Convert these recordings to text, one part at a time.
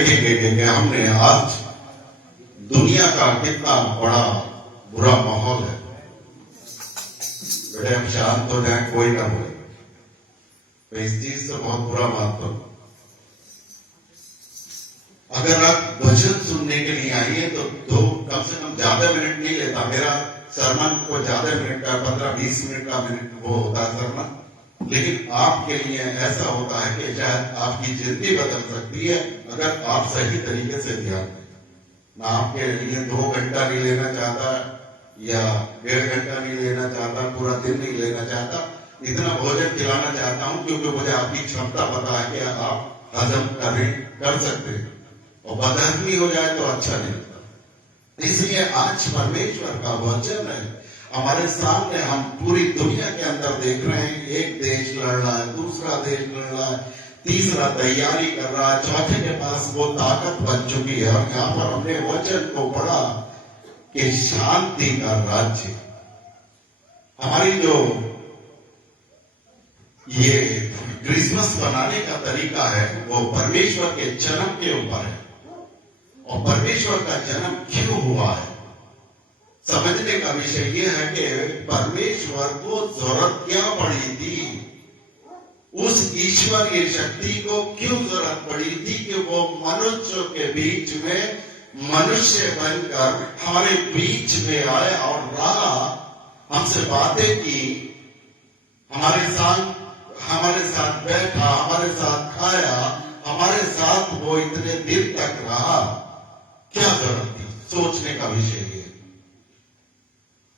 देखेंगे कि हमने आज दुनिया का कितना बड़ा बुरा माहौल है। बेटे हम शांत हो जाए, कोई ना बोले। तो इस चीज से बहुत बुरा मानता हूं। अगर आप भजन सुनने के लिए आइए तो दो कम से कम ज्यादा मिनट नहीं लेता। मेरा सरमन को ज्यादा मिनट का 15-20 मिनट का वो होता है सरमन, लेकिन आपके लिए ऐसा होता है कि शायद आपकी जिंदगी बदल सकती है अगर आप सही तरीके से ध्यान दें। मैं आपके लिए 2 घंटा नहीं लेना चाहता या 1.5 घंटा नहीं लेना चाहता, पूरा दिन नहीं लेना चाहता। इतना भोजन खिलाना चाहता हूं क्योंकि मुझे आपकी क्षमता पता है कि आप हजम कर सकते हैं, और बदहजमी हो जाए तो अच्छा नहीं लगता। इसलिए आज परमेश्वर का वचन है हमारे सामने। हम पूरी दुनिया के अंदर देख रहे हैं, एक देश लड़ रहा है, दूसरा देश लड़ रहा है, तीसरा तैयारी कर रहा है, चौथे के पास वो ताकत बन चुकी है। और यहाँ पर हमने वचन को पढ़ा कि शांति का राज्य। हमारी जो ये क्रिसमस मनाने का तरीका है वो परमेश्वर के जन्म के ऊपर है। और परमेश्वर का जन्म क्यों हुआ है, समझने का विषय यह है कि परमेश्वर को जरूरत क्या पड़ी थी, उस ईश्वरीय शक्ति को क्यों जरूरत पड़ी थी कि वो मनुष्यों के बीच में मनुष्य बनकर हमारे बीच में आए और रहा, हमसे बातें की, हमारे साथ बैठा, हमारे साथ खाया, हमारे साथ वो इतने दिन तक रहा। क्या जरूरत थी, सोचने का विषय है।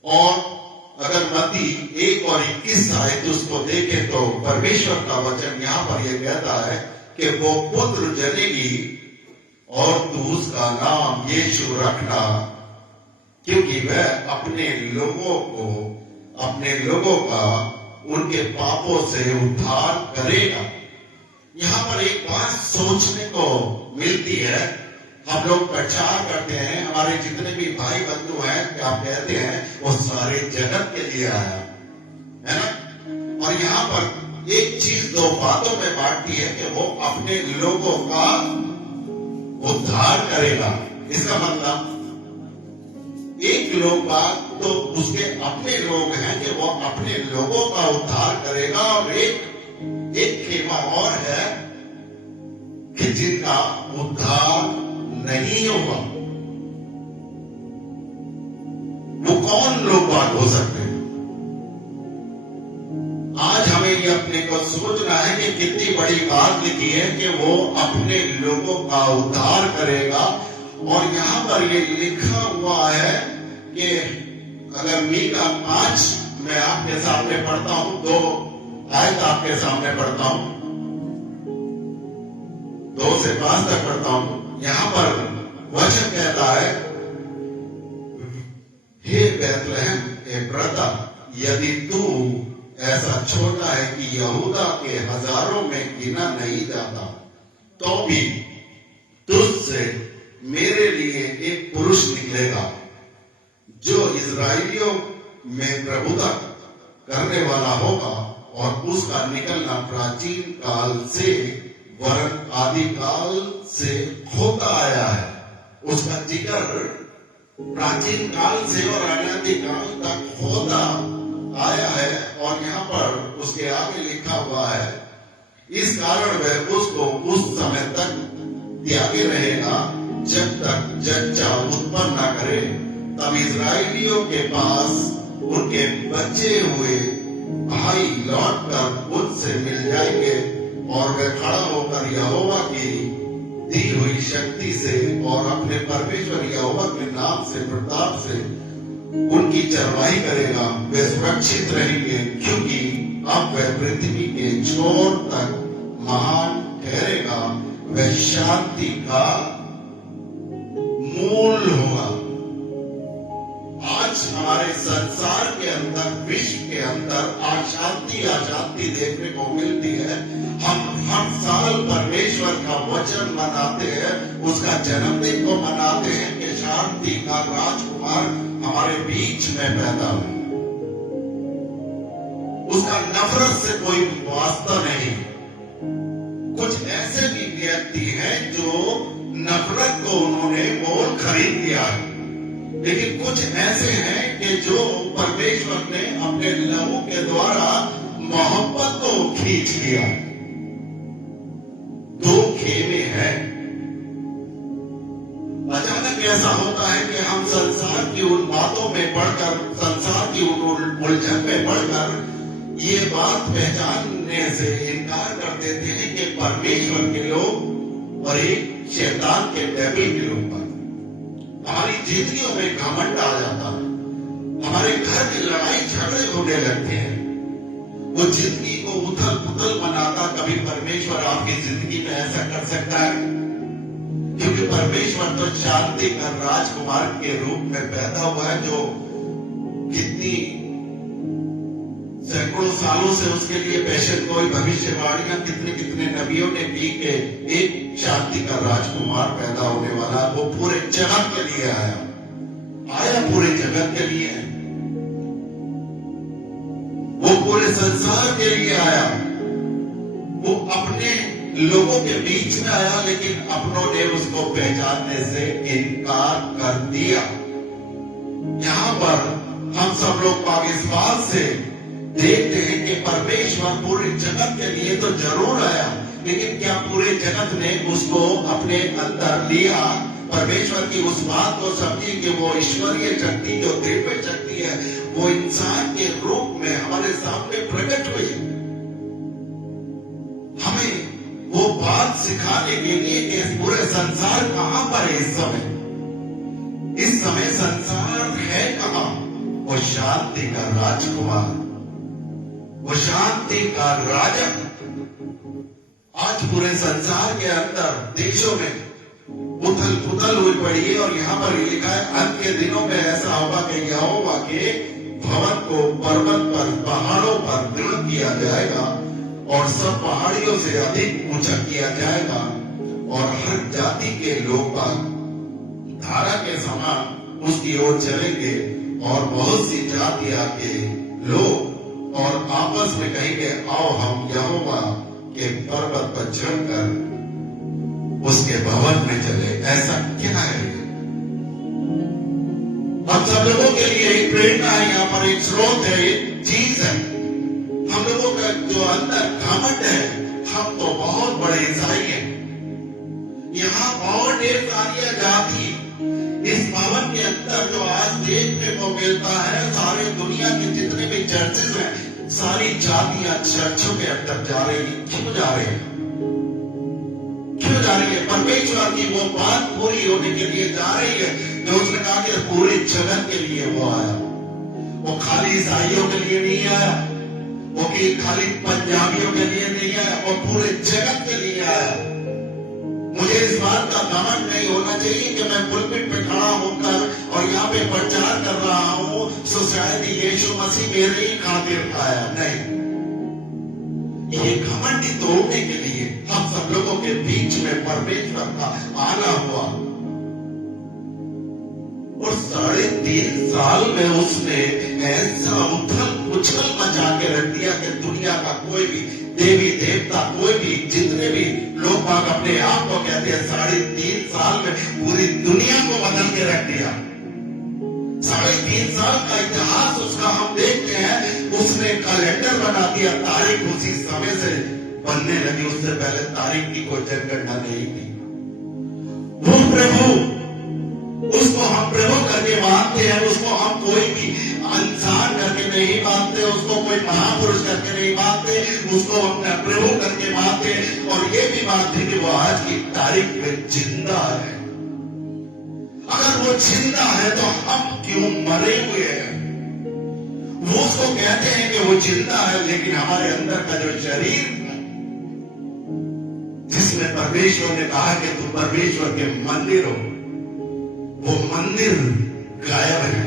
और अगर मत्ती 1:21 आयत उसको देखें तो परमेश्वर का वचन यहां पर यह कहता है कि वो पुत्र जनेगी और तू उसका नाम यीशु रखना, क्योंकि वह अपने लोगों का उनके पापों से उद्धार करेगा। यहां पर एक बात सोचने को मिलती है। हम लोग प्रचार करते हैं, हमारे जितने भी भाई बंधु हैं क्या कहते हैं, वो सारे जगत के लिए आया है ना। और यहाँ पर एक चीज 2 बातों में बांटती है कि वो अपने लोगों का उद्धार करेगा। इसका मतलब एक लोग बात तो उसके अपने लोग हैं कि वो अपने लोगों का उद्धार करेगा, और एक खेमा और है कि जिनका उद्धार नहीं होगा। वो कौन लोग बात हो सकते हैं? आज हमें ये अपने को सोचना है कि कितनी बड़ी बात लिखी है कि वो अपने लोगों का उद्धार करेगा। और यहां पर ये लिखा हुआ है कि अगर मीका 5 मैं आपके सामने पढ़ता हूं, 2 आयत आपके सामने पढ़ता हूं, 2 से 5 तक पढ़ता हूं। यहां पर वचन कहता है, हे बैतलहम एफ्राता, यदि तू ऐसा छोटा है कि यहूदा के हजारों में गिना नहीं जाता, तो भी तुझसे मेरे लिए एक पुरुष निकलेगा जो इस्राएलियों में प्रभुता करने वाला होगा, और उसका निकलना प्राचीन काल से वरन आदि काल से होता आया है। उसका जिक्र प्राचीन काल से और अनादि काल तक होता आया है। और यहाँ पर उसके आगे लिखा हुआ है, इस कारण वह उसको उस समय तक त्यागे रहेगा जब तक जच्चा उत्पन्न न करे। तब इस्राएलियों के पास उनके बचे हुए भाई लौटकर उनसे मिल जाएंगे, और वे खड़ा होकर यहोवा की दी हुई शक्ति से और अपने परमेश्वर यहोवा के नाम से, प्रताप से उनकी चरवाही करेगा। वे सुरक्षित रहेंगे क्योंकि अब वह पृथ्वी के छोर तक महान ठहरेगा। वह शांति का मूल होगा। आज हमारे संसार के अंदर, विश्व के अंदर अशांति देखने को मिलती है। हम हर साल परमेश्वर का वचन मनाते हैं, उसका जन्मदिन को मनाते हैं कि शांति का राजकुमार हमारे बीच में पैदा हो। उसका नफरत से कोई वास्ता नहीं। कुछ ऐसे भी व्यक्ति हैं जो खरीद लिया है, लेकिन कुछ ऐसे हैं कि जो परमेश्वर ने अपने लहू के द्वारा मोहब्बत को खींच लिया। दो खेमे हैं। अचानक ऐसा होता है कि हम संसार की उन बातों में पढ़कर, संसार की उन उलझन में पढ़कर ये बात पहचानने से इनकार कर देते हैं कि परमेश्वर के लोग और एक शैतान के डेविल के लोग पर हमारी जिंदगियों में घमंड आ जाता है। हमारे घर में लड़ाई झगड़े होने लगते हैं। वो जिंदगी को उथल पुथल बनाता। कभी परमेश्वर आपकी जिंदगी में ऐसा कर सकता है? क्योंकि परमेश्वर तो शांति का राजकुमार के रूप में पैदा हुआ है, जो कितनी सैकड़ों सालों से उसके लिए पेशेंट कोई भविष्यवाणियां कितने कितने नबियों ने की कि एक शांति का राजकुमार पैदा होने वाला। वो पूरे जगत के लिए आया पूरे जगत के लिए, वो पूरे संसार के लिए आया। वो अपने लोगों के बीच में आया, लेकिन अपनों ने उसको पहचानने से इनकार कर दिया। यहां पर हम सब लोग पाकिस्तान से देखते हैं कि परमेश्वर पूरे जगत के लिए तो जरूर आया, लेकिन क्या पूरे जगत ने उसको अपने अंदर लिया? परमेश्वर की उस बात को समझी कि वो ईश्वरीय शक्ति, जो दिव्य शक्ति है, वो इंसान के रूप में हमारे सामने प्रकट हुई। हमें वो बात सिखाने के लिए कि इस पूरे संसार कहां पर है इस समय संसार है कहां? वो शांति का राजकुमार, वो शांति का राजा आज पूरे संसार के अंदर देशों में उथल पुथल हुई पड़ी है। और यहां पर लिखा है अंत के दिनों में ऐसा होगा कि यहोवा के भवन को पर्वत पर, पहाड़ों पर दृढ़ किया जाएगा और सब पहाड़ियों से अधिक ऊंचा किया जाएगा, और हर जाति के लोग धारा के समान उसकी ओर चलेंगे, और बहुत सी जातियां के लोग और आपस में कहेंगे आओ हम यहोवा के पर्वत पर चढ़कर उसके भवन में चले। ऐसा क्या है? हम सब लोगों के लिए एक प्रेरणा है, यहाँ पर एक स्रोत है, एक चीज है। हम लोगों का जो अंदर घमंड है, हम तो बहुत बड़े ईसाई हैं। यहाँ बहुत ढेर सारी जाति इस भवन के अंदर जो आज देखने को मिलता है, सारे दुनिया के जितने भी चर्चेस हैं, सारी जातियां चर्चों के अंदर जा रही हैं। क्यों जा रही है? क्यों जा रही है? परमेश्वर की वो बात पूरी होने के लिए जा रही है, जो उसने कहा कि पूरे जगत के लिए वो आया। वो खाली ईसाइयों के लिए नहीं आया, वो खाली पंजाबियों के लिए नहीं आया, वो पूरे जगत के लिए आया। मुझे इस बात का घमंड नहीं होना चाहिए कि मैं पुलपिट पे खड़ा होकर और यहाँ पे प्रचार कर रहा हूँ तो शायद यीशु मसीह मेरे ही खातिर आया। नहीं, ये घमंड तोड़ने के लिए हम सब लोगों के बीच में परमेश्वर का आना हुआ। और 3.5 साल में उसने ऐसा उथल पुथल मचा के रख दिया कि दुनिया का कोई भी देवी देवता, कोई भी जितने भी लोग बाग अपने आप को कहते हैं, 3.5 साल में पूरी दुनिया को बदल के रख दिया। 3.5 साल का इतिहास उसका हम देखते हैं। उसने कैलेंडर बना दिया, तारीख उसी समय से बनने लगी, उससे पहले तारीख की कोई जनगणना नहीं थी। वो प्रभु, उसको हम प्रभु करके मानते हैं, उसको हम कोई भी इंसान करके नहीं मानते, उसको कोई महापुरुष करके नहीं मानते, उसको अपना प्रभु करके मानते, और ये भी मानते कि वो आज की तारीख में जिंदा है। अगर वो जिंदा है तो हम क्यों मरे हुए हैं? वो उसको कहते हैं कि वो जिंदा है, लेकिन हमारे अंदर का जो शरीर जिसमें परमेश्वर ने कहा कि तुम परमेश्वर के मंदिर हो, वो मंदिर गायब है।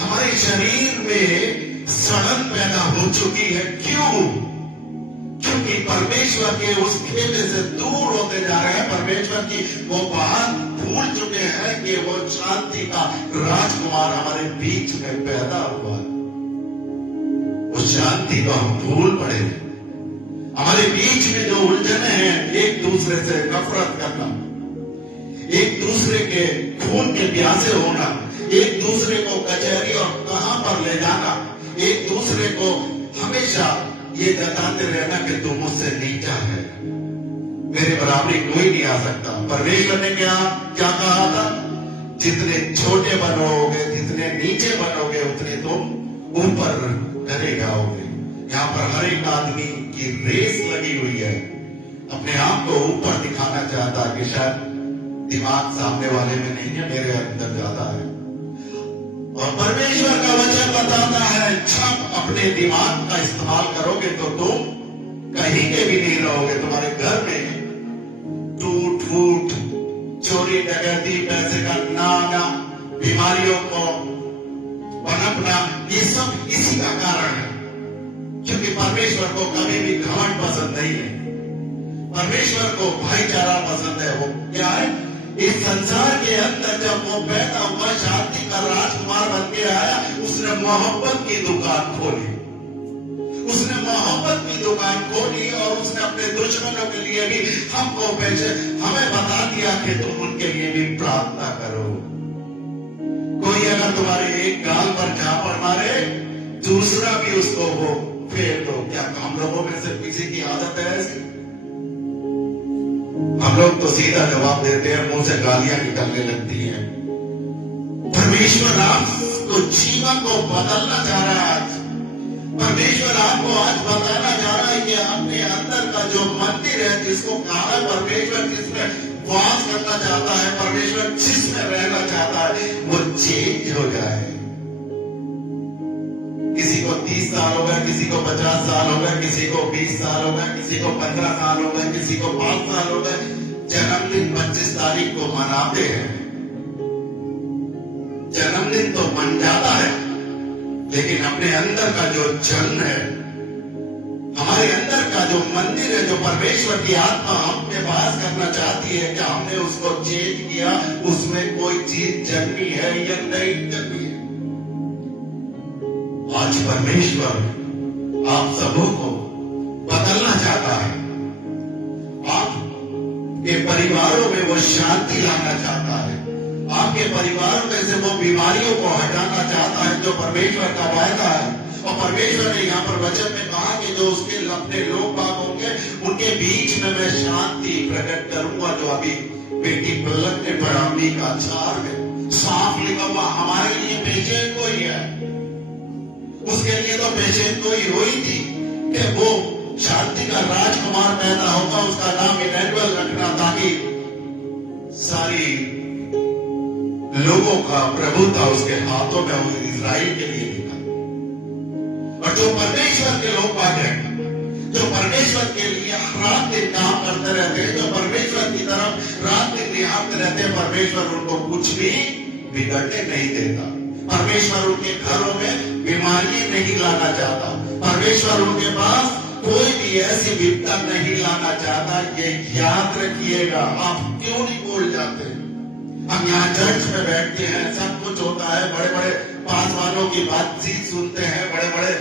हमारे शरीर में सड़न पैदा हो चुकी है। क्यों? क्योंकि परमेश्वर के उस खेमे से दूर होते जा रहे हैं। परमेश्वर की वो बात भूल चुके हैं कि वो शांति का राजकुमार हमारे बीच में पैदा हुआ। वो शांति को हम भूल पड़े। हमारे बीच में जो उलझने हैं, एक दूसरे से नफरत करना, एक दूसरे के खून के प्यासे होना, एक दूसरे को कचहरी और कहां पर ले जाना, एक दूसरे को हमेशा ये बताते रहना कि तू मुझसे नीचा है, मेरे बराबरी कोई नहीं आ सकता। परमेश्वर ने क्या कहा था? जितने छोटे बनोगे, जितने नीचे बनोगे, उतने तुम ऊपर चले जाओगे। यहाँ पर हर एक आदमी की रेस लगी हुई है, अपने आप को ऊपर दिखाना चाहता है कि शायद दिमाग सामने वाले में नहीं है, मेरे अंदर ज्यादा है। और परमेश्वर का वचन बताता है जब अपने दिमाग का इस्तेमाल करोगे तो तुम कहीं के भी नहीं रहोगे। तुम्हारे घर में टूट फूट, चोरी डकैती, पैसे का नाना, बीमारियों को पनपना, ये सब इसी का कारण है, क्योंकि परमेश्वर को कभी भी घमंड पसंद नहीं है। परमेश्वर को भाईचारा पसंद है। वो क्या है? इस संसार के अंदर जब वो पैदा हुआ, शांति का राजकुमार बन के आया, उसने मोहब्बत की दुकान खोली, उसने मोहब्बत की दुकान खोली और उसने अपने दुश्मनों के लिए भी हमको भेजे, हमें बता दिया कि तुम उनके लिए भी प्रार्थना करो। कोई अगर तुम्हारे एक गाल पर झापड़ मारे, दूसरा भी उसको वो फेर दो। क्या हम लोगों में से किसी की आदत है ऐसी? हम लोग तो सीधा जवाब देते हैं, मुंह से गालियां निकलने लगती हैं। परमेश्वर आपको जीवन को बदलना चाह रहा है आज। परमेश्वर आपको आज बताना चाह रहा है कि अपने अंदर का जो मंदिर है, जिसको कहा है परमेश्वर जिसमें वास करना चाहता है, परमेश्वर जिसमें रहना चाहता है, वो चेंज हो जाए। किसी को 30 साल हो गए, किसी को 50 साल हो गए, किसी को 20 साल हो गए, किसी को 15 साल हो गए, किसी को 5 साल हो गए। जन्मदिन 25 तारीख को मनाते हैं। जन्मदिन तो बन जाता है, लेकिन अपने अंदर का जो जन्म है, हमारे अंदर का जो मंदिर है, जो परमेश्वर की आत्मा अपने पास करना चाहती है, क्या हमने उसको चेंज किया? उसमें कोई चीज जन्मी है या नहीं जन्मी है? आज परमेश्वर आप सबों को बदलना चाहता है। आपके परिवारों में वो शांति लाना चाहता है। आपके परिवारों में से वो बीमारियों को हटाना चाहता है जो परमेश्वर का वायदा है। और परमेश्वर ने यहाँ पर वचन में कहा कि जो उसके अपने लोग बाग होंगे, उनके बीच में मैं शांति प्रकट करूंगा। जो अभी बेटी पलक ने पढ़ा का 4 में साफ लिखा हुआ, हमारे लिए बेचैन कोई है, उसके लिए तो बेचैन कोई हुई थी कि वो शांति का राजकुमार पैदा होगा, उसका नाम इमैनुअल रखना, ताकि सारी लोगों का प्रभुता उसके हाथों में हो। इजराइल के लिए लिखा। और जो परमेश्वर के लोग बात है, जो परमेश्वर के लिए रात दिन काम करते रहते हैं, जो परमेश्वर की तरफ रात दिन निहारते रहते हैं, परमेश्वर उनको कुछ भी बिगड़ने नहीं देता। परमेश्वर उनके घरों में बीमारी नहीं लाना चाहता। परमेश्वर उनके पास कोई भी ऐसी विपदा नहीं लाना चाहता। ये याद रखिएगा। आप क्यों नहीं बोल जाते? हम यहाँ चर्च में बैठते हैं, सब कुछ होता है, बड़े बड़े पासवानों की बातचीत सुनते हैं, बड़े बड़े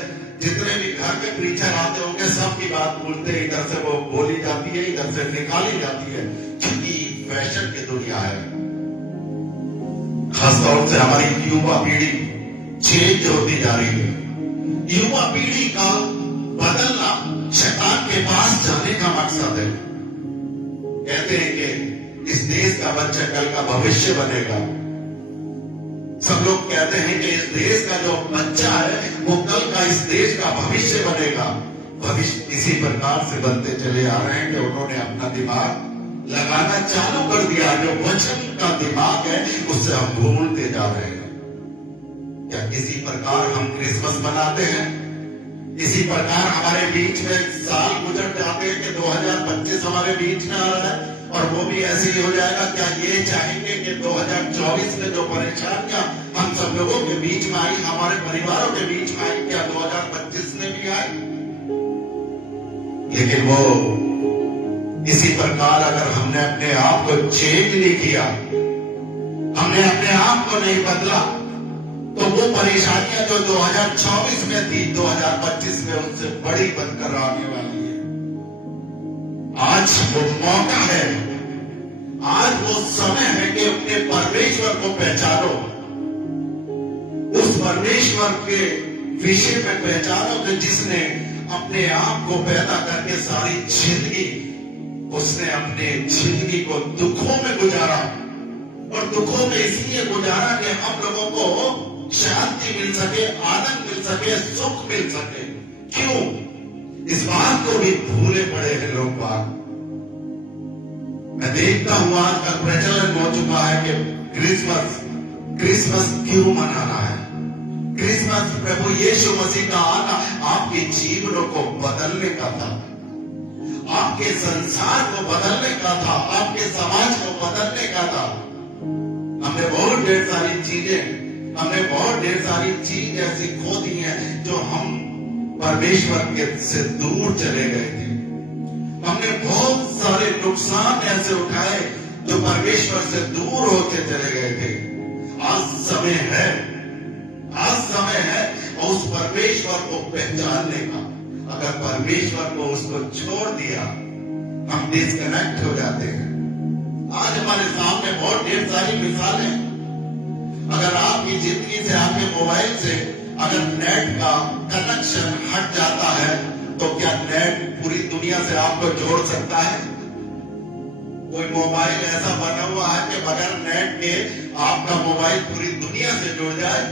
जितने भी घर में प्रीचर आते होंगे, सबकी बात बोलते हैं, इधर से वो बोली जाती है, इधर से निकाली जाती है, क्योंकि फैशन की दुनिया है। खासतौर से हमारी युवा पीढ़ी चेंज होती जा रही है। युवा पीढ़ी का बदलना शैतान के पास जाने का मकसद है। कहते हैं कि इस देश का बच्चा कल का भविष्य बनेगा। सब लोग कहते हैं कि इस देश का जो बच्चा है वो कल का इस देश का भविष्य बनेगा। भविष्य इसी प्रकार से बनते चले आ रहे हैं कि उन्होंने अपना दिमाग लगाना चालू कर दिया। जो वचन का दिमाग है उससे हम भूलते जा रहे हैं। क्या इसी प्रकार हम क्रिसमस मनाते हैं? इसी प्रकार हमारे बीच में साल गुजर जाते हैं कि 2025 हमारे बीच में आ रहा है और वो भी ऐसे ही हो जाएगा। क्या ये चाहेंगे कि 2024 में जो परेशानियां हम सब लोगों के बीच में आई, हमारे परिवारों के बीच में आई, क्या 2025 में भी आई? लेकिन वो इसी प्रकार अगर हमने अपने आप को चेंज नहीं किया, हमने अपने आप को नहीं बदला, तो वो परेशानियां जो 2024 में थी, 2025 में उनसे बड़ी बनकर आने वाली है। आज वो मौका है, आज वो समय है कि अपने परमेश्वर को पहचानो, उस परमेश्वर के विषय में पहचानो कि जिसने अपने आप को पैदा करके सारी जिंदगी, उसने अपने जिंदगी को दुखों में गुजारा, और दुखों में इसलिए गुजारा कि हम लोगों को शांति मिल सके, आनंद मिल सके, सुख मिल सके। क्यों? इस बात को भी भूले पड़े हैं लोग बात। मैं देखता हूं आजकल प्रचलन हो चुका है कि क्रिसमस क्यों मनाना है। क्रिसमस प्रभु यीशु मसीह का आना आपके जीवनों को बदलने का था, आपके संसार को बदलने का था, आपके समाज को बदलने का था। हमने बहुत ढेर सारी चीज ऐसी खो दी है जो हम परमेश्वर के से दूर चले गए थे। हमने बहुत सारे नुकसान ऐसे उठाए जो परमेश्वर से दूर होते चले गए थे। आज समय है और उस परमेश्वर को पहचानने का। अगर परमेश्वर को उसको छोड़ दिया, हम डिस्कनेक्ट हो जाते हैं। आज हमारे सामने बहुत ढेर सारी मिसालें। अगर आपकी जिंदगी से, आपके मोबाइल से अगर नेट का कनेक्शन हट जाता है तो क्या नेट पूरी दुनिया से आपको जोड़ सकता है? कोई मोबाइल ऐसा बना हुआ है कि बगैर नेट के आपका मोबाइल पूरी दुनिया से जुड़ जाए?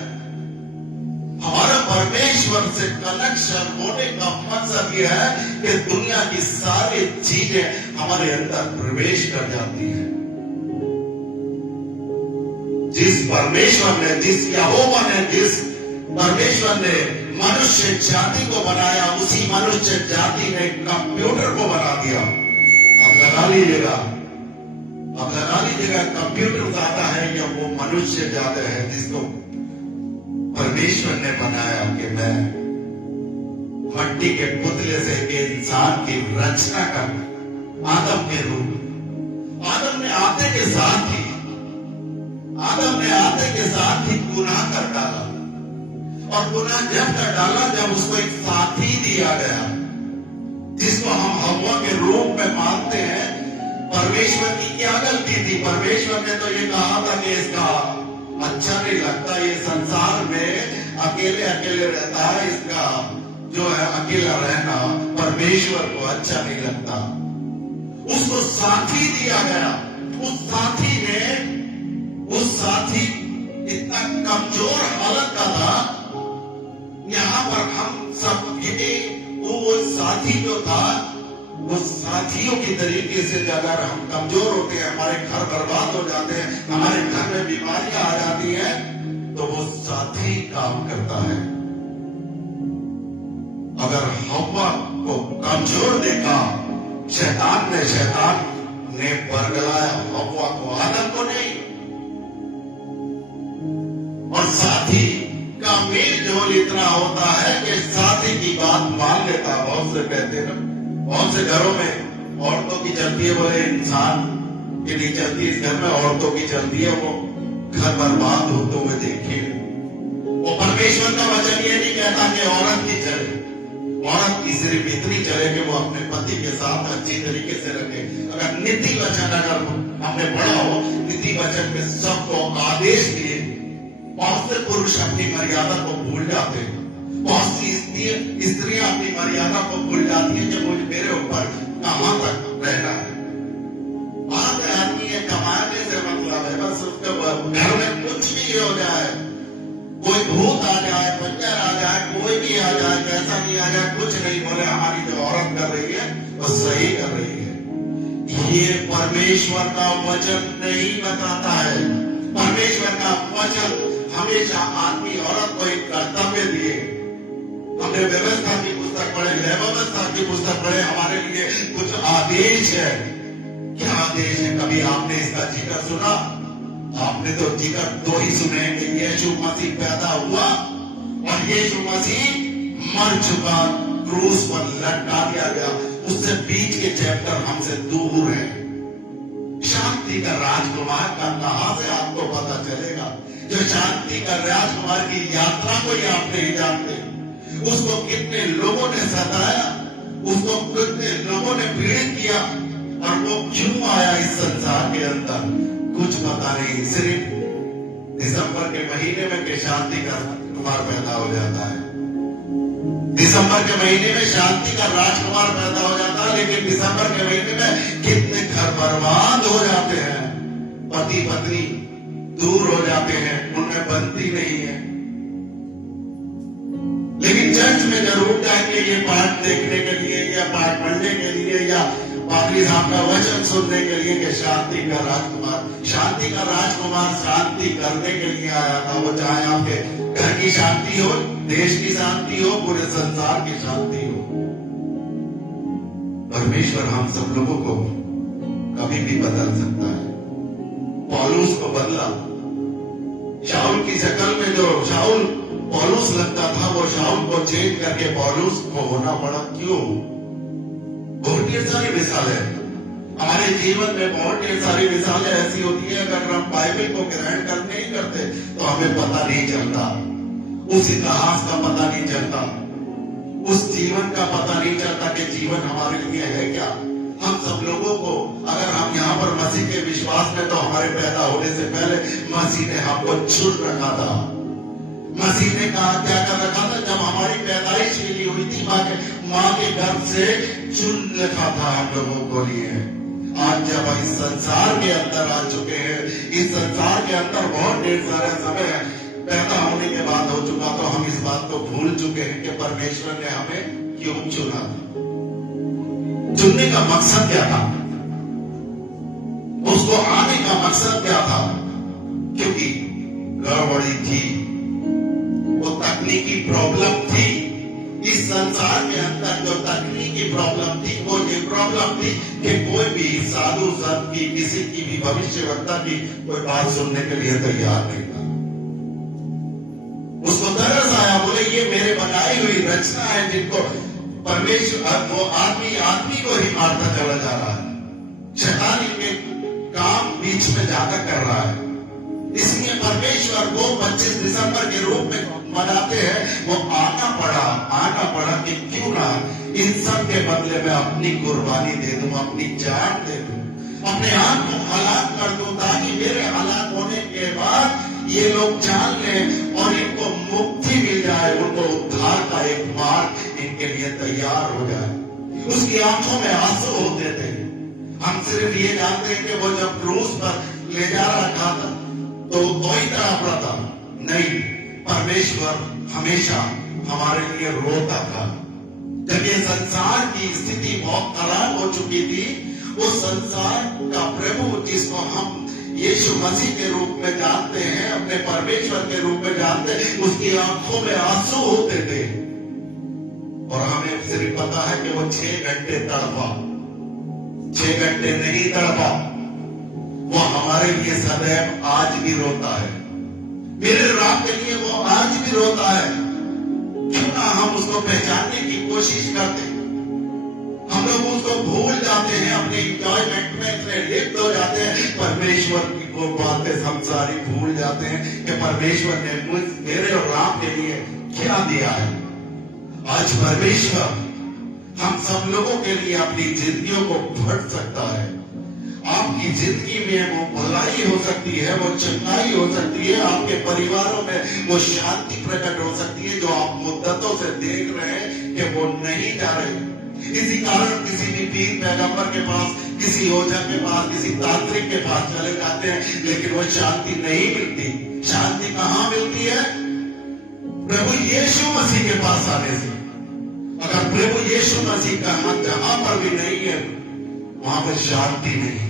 हमारा परमेश्वर से कनेक्शन होने का मकसद यह है कि दुनिया की सारी चीजें हमारे अंदर प्रवेश कर जाती हैं। जिस परमेश्वर ने, जिस यहोवा ने, जिस परमेश्वर ने मनुष्य जाति को बनाया, उसी मनुष्य जाति ने कंप्यूटर को बना दिया। अब लगा लीजिएगा कंप्यूटर ज्यादा है या वो मनुष्य ज्यादा है जिसको परमेश्वर ने बनाया कि मैं मट्टी के पुतले से एक इंसान की रचना कर, आदम के रूप। आदम ने आते के साथ ही गुनाह कर डाला, और गुनाह जब कर डाला जब उसको एक साथी दिया गया जिसको हम हव्वा के रूप में मानते हैं। परमेश्वर की क्या गलती थी? परमेश्वर ने तो ये कहा था कि इसका अच्छा नहीं लगता, ये संसार में अकेले रहता है, इसका जो है अकेला रहना परमेश्वर को अच्छा नहीं लगता। उसको साथी दिया गया। उस साथी इतना कमजोर हालत का था। यहाँ पर हम सब वो साथी जो था, वो साथियों की तरीके से अगर हम कमजोर होते हैं, हमारे घर बर्बाद हो जाते हैं, हमारे घर में बीमारियां आ जाती हैं, तो वो साथी काम करता है। अगर हव्वा को कमजोर देखा शैतान ने बरगलाया हव्वा को, आदम को नहीं। और साथी का मेल जोल इतना होता है कि साथी की बात मान लेता। बहुत से कहते हैं, बहुत से घरों में औरतों की चलती है, बोले इंसान की नहीं चलती, इस घर में औरतों की चलती है, वो घर बर्बाद होते हुए देखे। वो परमेश्वर का वचन ये नहीं कहता कि औरत की चले, औरत की सिर्फ इतनी चले कि वो अपने पति के साथ अच्छी तरीके से रखे। अगर नीति वचन अगर हमने पढ़ा हो, नीति वचन में सबको आदेश दिए। बहुत से पुरुष अपनी मर्यादा को भूल जाते हैं, बहुत सी स्त्रियां अपनी मर्यादा को भूल जाती हैं कि मुझे मेरे ऊपर कहां तक रहना है। आज आदमी है कमाने से मतलब है, बस उसके घर में कुछ भी हो जाए, कोई भूत आ जाए, बंजर आ जाए, कोई भी आ जाए, कैसा भी आ जाए, कुछ नहीं बोले हमारी जो औरत कर रही है वो सही कर रही है। ये परमेश्वर का वचन नहीं बताता है। परमेश्वर का वचन हमेशा आदमी औरत को एक कर्तव्य दिए। हमने व्यवस्था की पुस्तक पढ़े, व्यवस्था की पुस्तक पढ़े, हमारे लिए कुछ आदेश है। क्या आदेश है? कभी आपने इसका जिक्र सुना? आपने तो जिक्र दो ही सुने कि यीशु मसीह पैदा हुआ और यीशु मसीह मर चुका, क्रूस पर लटका दिया गया। उससे बीच के चैप्टर हमसे दूर है। शांति का राजकुमार का कहां से आपको पता चलेगा? जो शांति का राजकुमार की यात्रा को ही आप नहीं जानते। उसको कितने लोगों ने सताया, उसको कितने लोगों ने पीड़ित किया, और वो क्यों आया इस संसार के अंदर? कुछ पता नहीं, सिर्फ दिसंबर के महीने में के शांति का राजकुमार पैदा हो जाता है। दिसंबर के महीने में शांति का राजकुमार पैदा हो जाता है, लेकिन दिसंबर के महीने में कितने घर बर्बाद हो जाते हैं, पति पत्नी दूर हो जाते हैं, उनमें बनती नहीं है। लेकिन चर्च में जरूर जाएंगे ये पाठ देखने के लिए या पाठ पढ़ने के लिए या पादरी साहब का वचन सुनने के लिए कि शांति का राजकुमार शांति करने के लिए आया था। वो चाहे आपके घर की शांति हो, देश की शांति हो, पूरे संसार की शांति हो। परमेश्वर हम सब लोगों को कभी भी बदल सकता है। पौलुस को बदला, शाऊल की शक्ल में जो शाऊल पौलुस लगता था, वो शाऊल को चेंज करके पौलुस को होना पड़ा। क्यों? बहुत ढेर सारी मिसालें हमारे जीवन में, बहुत ढेर सारी मिसालें ऐसी होती है, अगर हम बाइबल को ग्रहण कर नहीं करते तो हमें पता नहीं चलता, उस इतिहास का पता नहीं चलता, उस जीवन का पता नहीं चलता कि जीवन हमारे लिए है क्या। हम सब लोगों को, अगर हम यहाँ पर मसीह के विश्वास में, तो हमारे पैदा होने से पहले मसीह ने हमको चुन रखा था। मसीह ने कहा क्या कर रखा था? जब हमारी पैदाइश के लिए हुई थी, माँ के गर्भ से चुन रखा था हम लोगों को लिए। आज जब इस संसार के अंदर आ चुके हैं, इस संसार के अंदर बहुत ढेर सारा समय पैदा होने के बाद हो चुका, तो हम इस बात को भूल चुके हैं कि परमेश्वर ने हमें क्यों चुना। चुनने का मकसद क्या था? उसको आने का मकसद क्या था? क्योंकि गड़बड़ी थी, वो तकनीकी प्रॉब्लम थी। इस संसार के अंदर जो तकनीकी प्रॉब्लम थी, वो ये प्रॉब्लम थी कि कोई भी साधु संत की, किसी की भी भविष्यवक्ता की कोई बात सुनने के लिए तैयार नहीं था। उसको तरस आया, बोले ये मेरे बनाई हुई रचना है, जिनको परमेश्वर, वो आदमी को ही मारता चला जा रहा है। शैतान इनके काम बीच में जाकर कर रहा है। इसलिए परमेश्वर को 25 दिसंबर के रूप में मनाते हैं। वो आना पड़ा कि क्यों ना इन सब के बदले में अपनी कुर्बानी दे दूं, अपनी जान दे दूं, अपने आप को हलाक कर दूं, ताकि मेरे हलाक होने के बाद ये लोग जान लें और इनको मुक्ति मिल जाए, उनको उद्धार का एक मार्ग इनके लिए तैयार हो जाए। उसकी आंखों में आंसू होते थे। हम सिर्फ ये जानते हैं कि वो जब क्रूस पर ले जा रखा था तो कोई तरह पड़ा था नहीं, परमेश्वर हमेशा हमारे लिए रोता था। जब ये संसार की स्थिति बहुत खराब हो चुकी थी, उस संसार का प्रभु जिसको हम यीशु मसीह के रूप में जानते हैं, अपने परमेश्वर के रूप में जानते हैं, उसकी आंखों में आंसू होते थे। और हमें सिर्फ पता है कि वो 6 घंटे तड़पा, 6 घंटे नहीं तड़पा। वो हमारे लिए सदैव आज भी रोता है, मेरे रात के लिए वो आज भी रोता है। क्यों ना हम उसको पहचानने की कोशिश करते। हम लोग उसको भूल जाते हैं, अपने इंजॉयमेंट में इतने लिप्त हो जाते हैं, परमेश्वर की वो बातें हम सारी भूल जाते हैं कि परमेश्वर ने मेरे और राम के लिए क्या दिया है। आज परमेश्वर हम सब लोगों के लिए अपनी जिंदगियों को भर सकता है। आपकी जिंदगी में वो भलाई हो सकती है, वो चंगाई हो सकती है, आपके परिवारों में वो शांति प्रकट हो सकती है जो आप मुद्दतों से देख रहे हैं कि वो नहीं जा रहे। इसी कारण किसी भी पीर पैगंबर के पास, किसी ओझा के पास, किसी तांत्रिक के पास चले जाते हैं, लेकिन वो शांति नहीं मिलती। शांति कहाँ मिलती है? प्रभु यीशु मसीह के पास आने से। अगर प्रभु यीशु मसीह का हाथ जहां पर भी नहीं है, वहां पर शांति नहीं।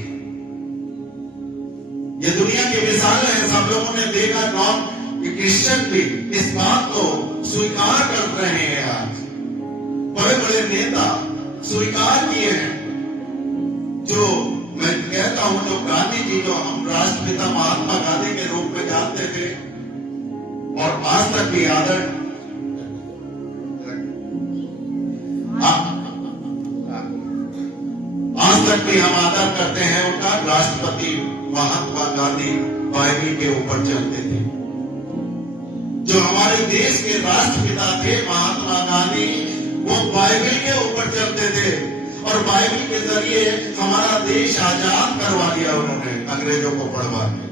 ये दुनिया की मिसाल है, सब लोगों ने देखा, नॉन क्रिश्चियन भी इस बात को स्वीकार कर रहे हैं। आज बड़े बड़े नेता स्वीकार किए हैं। जो मैं कहता हूं, जो गांधी जी, जो हम राष्ट्रपिता महात्मा गांधी के रूप में जानते थे और आज तक भी आदर हम आदर करते हैं उनका, राष्ट्रपति महात्मा गांधी बाइबल के ऊपर चलते थे। जो हमारे देश के राष्ट्रपिता थे महात्मा गांधी, वो बाइबल के ऊपर चलते थे। और बाइबल के जरिए हमारा देश आजाद करवा दिया उन्होंने, अंग्रेजों को पढ़वा के।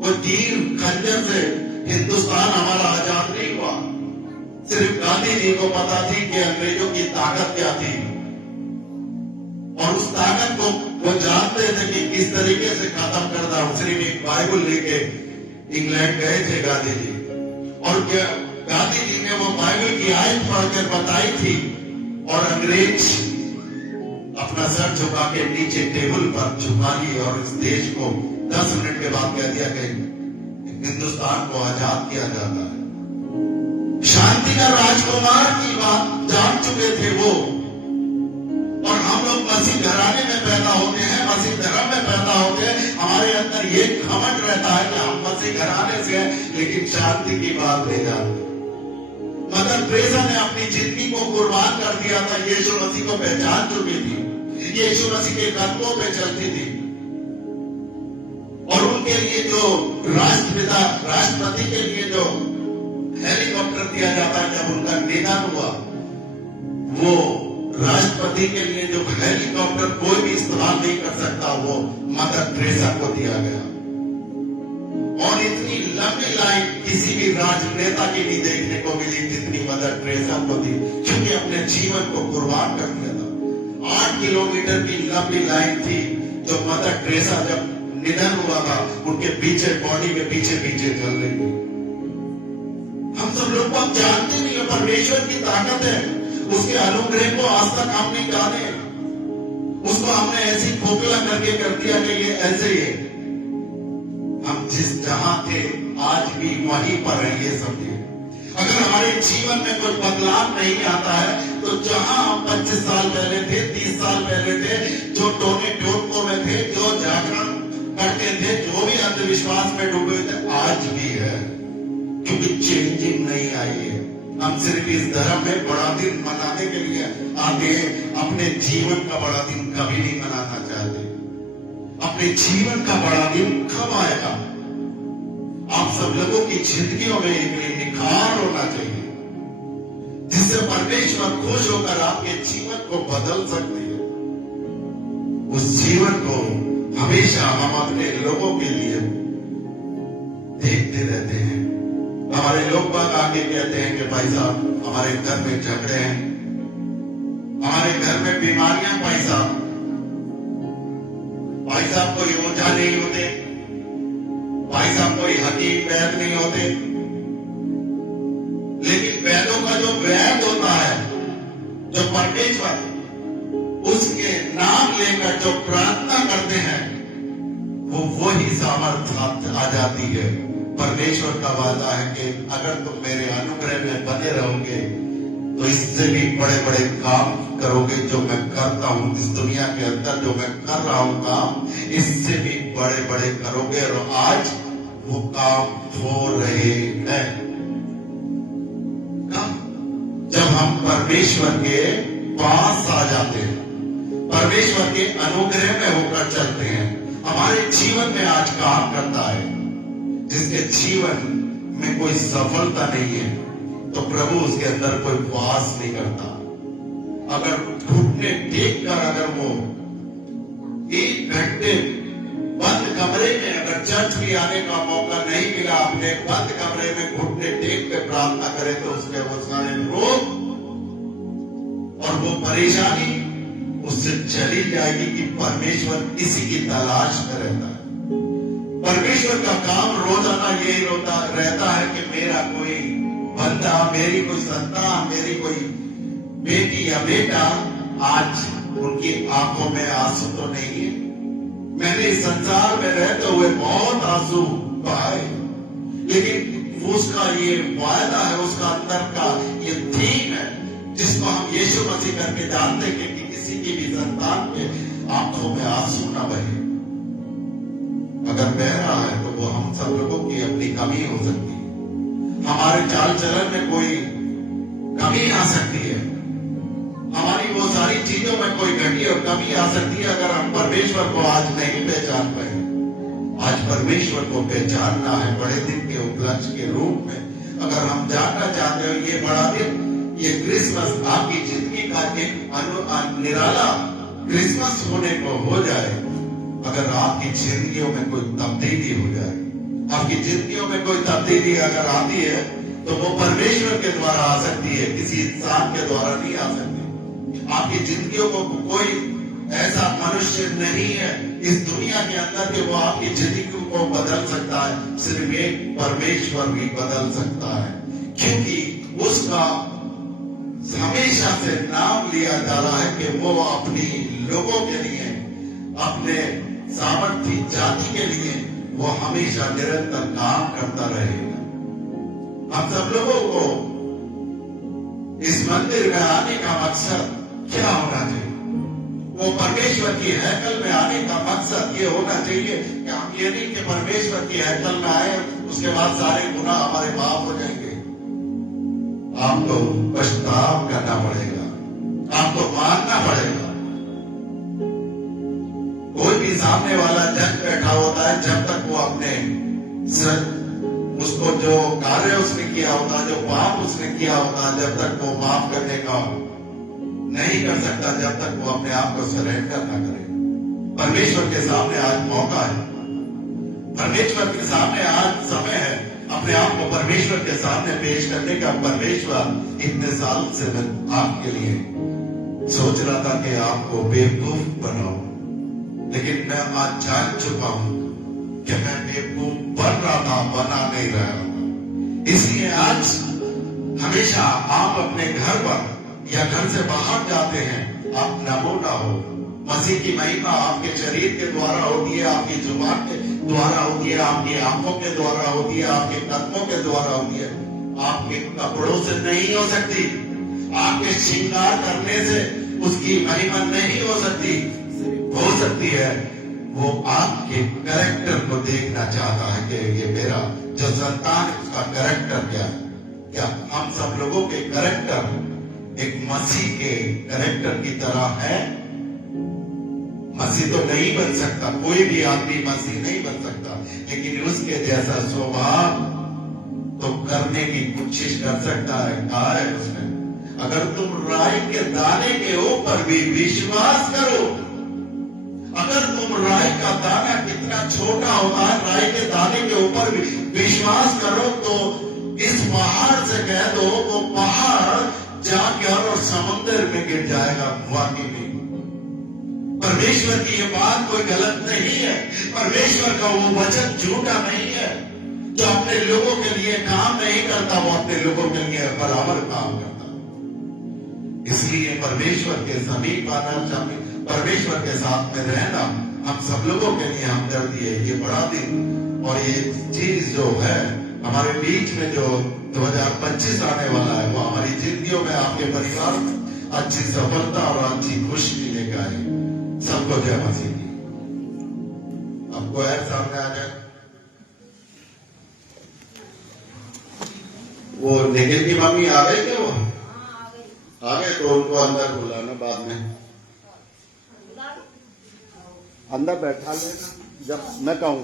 वो तीर खंजर से हिंदुस्तान हमारा आजाद नहीं हुआ। सिर्फ गांधी जी को पता थी कि अंग्रेजों की ताकत क्या थी, और उस ताकत को वो जानते थे कि किस तरीके से खत्म करना। सिर्फ एक बाइबल लेके इंग्लैंड गए थे गांधी जी, और गांधी जी ने वो बाइबल की आयत पढ़कर बताई थी, और अंग्रेज अपना सर झुका के नीचे टेबल पर झुका लिए, और इस देश को 10 मिनट के बाद कह दिया कि हिंदुस्तान को आजाद किया जाता है। शांति का राजकुमार की बात जान चुके थे वो। और हम लोग मसीह घराने में पैदा होते हैं, मसीह धर्म में पैदा होते हैं, हमारे अंदर ये घमंड रहता है कि हम मसीह घराने से हैं, लेकिन शांति की बात नहीं जानते। मदर टेरेसा ने अपनी जिंदगी को कुर्बान कर दिया था, यीशु मसीह को पहचान चुकी थी, यीशु मसीह के कदमों पे चलती थी। और उनके लिए जो राष्ट्रपति के लिए जो हेलीकॉप्टर दिया जाता है, जब उनका निधन हुआ, वो राष्ट्रपति के लिए जो हेलीकॉप्टर कोई भी इस्तेमाल नहीं कर सकता, वो मदर टेरेसा को दिया गया। और इतनी लंबी लाइन किसी भी राजनेता की नहीं देखने को मिली जितनी मदर टेरेसा को थी, क्योंकि अपने जीवन को कुर्बान कर दिया था। 8 किलोमीटर की लंबी लाइन थी जो मदर टेरेसा जब निधन हुआ था, उनके पीछे, बॉडी के पीछे पीछे चल रही थी। हम सब लोग को जानते नहीं है, परमेश्वर की ताकत है, उसके अनुग्रह को आज तक हम नहीं जाने। उसको हमने ऐसी खोखला करके कर दिया कि ये ऐसे ही है। हम जिस जहां थे आज भी वहीं पर है, ये समझिए। अगर हमारे जीवन में कोई बदलाव नहीं आता है, तो जहां हम 25 साल पहले थे, 30 साल पहले थे, जो टोने टोटकों में थे, जो जागरण करते थे, जो भी अंधविश्वास में डूबे थे, आज भी है, क्योंकि चेंजिंग नहीं आई है। हम सिर्फ इस धर्म में बड़ा दिन मनाने के लिए आते हैं, अपने जीवन का बड़ा दिन कभी नहीं मनाना चाहते। अपने जीवन का बड़ा दिन कब आएगा? आप सब लोगों की जिंदगियों में एक निखार होना चाहिए, जिससे परमेश्वर खुश होकर आपके जीवन को बदल सकते हैं। उस जीवन को हमेशा हम अपने लोगों के लिए देखते रहते हैं। हमारे लोग बाग आके कहते हैं कि भाई साहब, हमारे घर में झगड़े हैं, हमारे घर में बीमारियां, भाई साहब कोई ओझा नहीं होते, भाई साहब कोई हकीम वैद नहीं होते। लेकिन वैदों का जो वैद होता है, जो परमेश्वर, उसके नाम लेकर जो प्रार्थना करते हैं, वो ही सामर्थ्य आ जाती है। परमेश्वर का वादा है कि अगर तुम मेरे अनुग्रह में बने रहोगे, तो इससे भी बड़े बड़े काम करोगे जो मैं करता हूं। इस दुनिया के अंदर जो मैं कर रहा हूं काम, इससे भी बड़े बड़े करोगे। और आज वो काम हो रहे हैं। जब हम परमेश्वर के पास आ जाते हैं, परमेश्वर के अनुग्रह में होकर चलते हैं, हमारे जीवन में आज काम करता है। जिसके जीवन में कोई सफलता नहीं है, तो प्रभु उसके अंदर कोई वास नहीं करता। अगर घुटने टेक कर अगर वो 1 घंटे बंद कमरे में, अगर चर्च भी आने का मौका नहीं मिला, अपने बंद कमरे में घुटने टेक के प्रार्थना करे, तो उसके वो सारे रोग और वो परेशानी उससे चली जाएगी कि परमेश्वर इसी की तलाश में रहता है। परमेश्वर का काम रोजाना यही रहता है कि मेरा कोई बंदा, मेरी कोई संतान, मेरी कोई बेटी या बेटा, आज उनकी आंखों में आंसू तो नहीं है। मैंने इस संसार में रहते हुए बहुत आंसू बहाए, लेकिन उसका ये वायदा है, उसका अंदर का ये थीम है, जिसको हम यीशु मसीह करके जानते हैं कि किसी की भी संतान के आंखों में आंसू ना बहे। अगर बह रहा है तो वो हम सब लोगों की अपनी कमी हो सकती है, हमारे चाल चलन में कोई कमी आ सकती है, हमारी वो सारी चीजों में कोई घटी और कमी आ सकती है, अगर हम परमेश्वर को आज नहीं पहचान पाए। आज परमेश्वर को पहचानना है बड़े दिन के उपलक्ष्य के रूप में। अगर हम जानना चाहते हो ये बड़ा दिन, ये क्रिसमस आपकी जिंदगी का एक निराला क्रिसमस होने को हो जाए, अगर आपकी जिंदगियों में कोई तब्दीली हो जाए, आपकी जिंदगियों में कोई तब्दीली अगर आती है तो वो परमेश्वर के द्वारा आ सकती है, किसी इंसान के द्वारा नहीं आ सकती। आपकी जिंदगियों को कोई ऐसा मनुष्य नहीं है इस दुनिया के अंदर कि वो आपकी जिंदगी को बदल सकता है, सिर्फ एक परमेश्वर भी बदल सकता है, क्योंकि उसका हमेशा से नाम लिया जा रहा है कि वो अपनी लोगों के लिए, अपने सामर्थी जाति के लिए वो हमेशा निरंतर काम करता रहेगा। हम सब लोगों को इस मंदिर में आने का मकसद क्या होना चाहिए? वो परमेश्वर की हैकल में आने का मकसद ये होना चाहिए कि हम ये नहीं कि परमेश्वर की हैकल में आए उसके बाद सारे गुनाह हमारे माफ हो जाएंगे। आपको पछताव करना पड़ेगा, आपको मानना पड़ेगा। कोई भी सामने वाला जज बैठा होता है, जब तक वो अपने उसको जो कार्य उसने किया होता, जो पाप उसने किया होता, जब तक वो माफ करने का नहीं कर सकता, जब तक वो अपने आप को सरेंडर ना करे। परमेश्वर के सामने आज मौका है, परमेश्वर के सामने आज समय है अपने आप को परमेश्वर के सामने पेश करने का। परमेश्वर इतने साल से मैं आपके लिए सोच रहा था कि आपको बेवकूफ बनाऊं, लेकिन मैं आज जान चुका हूं कि मैं बेवकूफ बन रहा था, बना नहीं रहा। इसलिए आज हमेशा आप अपने घर पर या घर से बाहर जाते हैं, आप नमूना हो। मसीह की महिमा आपके शरीर के द्वारा होती है, आपकी जुबान के द्वारा होती है, आपकी आंखों के द्वारा होती है, आपके कदमों के द्वारा होती है, आपके कपड़ों से नहीं हो सकती, आपके श्रृंगार करने से उसकी महिमा नहीं हो सकती। हो सकती है वो आपके कैरेक्टर को देखना चाहता है कि ये मेरा जो संतान उसका कैरेक्टर क्या है। क्या हम सब लोगों के कैरेक्टर एक मसीह के कैरेक्टर की तरह है? मसीह तो नहीं बन सकता, कोई भी आदमी मसीह नहीं बन सकता, लेकिन उसके जैसा स्वभाव तो करने की कोशिश कर सकता है। कहा है उसने, अगर तुम राई के दाने के ऊपर भी विश्वास करो, अगर तुम राई का दाना कितना छोटा होता है, राई के दाने के ऊपर भी विश्वास करो तो इस पहाड़ से कह दो वो पहाड़ जाकर और समुद्र में गिर जाएगा। वाकई में परमेश्वर की ये बात कोई गलत नहीं है, परमेश्वर का वो वचन झूठा नहीं है। जो अपने लोगों के लिए काम नहीं करता वो अपने लोगों के लिए बराबर काम करता। इसलिए परमेश्वर के समीप आना, परमेश्वर के साथ में रहना हम सब लोगों के लिए हमदर्दी है। ये बड़ा दिन और ये चीज जो है हमारे बीच में जो 2025 आने वाला है, वो हमारी जिंदगियों में, आपके परिवार में अच्छी सफलता और अच्छी खुशी लेकर आए। सबको जय मसीह की। आपको ऐप सामने आ जाए। वो निखिल की मम्मी आ गई क्या? वो आ गए तो उनको अंदर बुलाना, बाद में अंदर बैठा लेना जब मैं कहूं।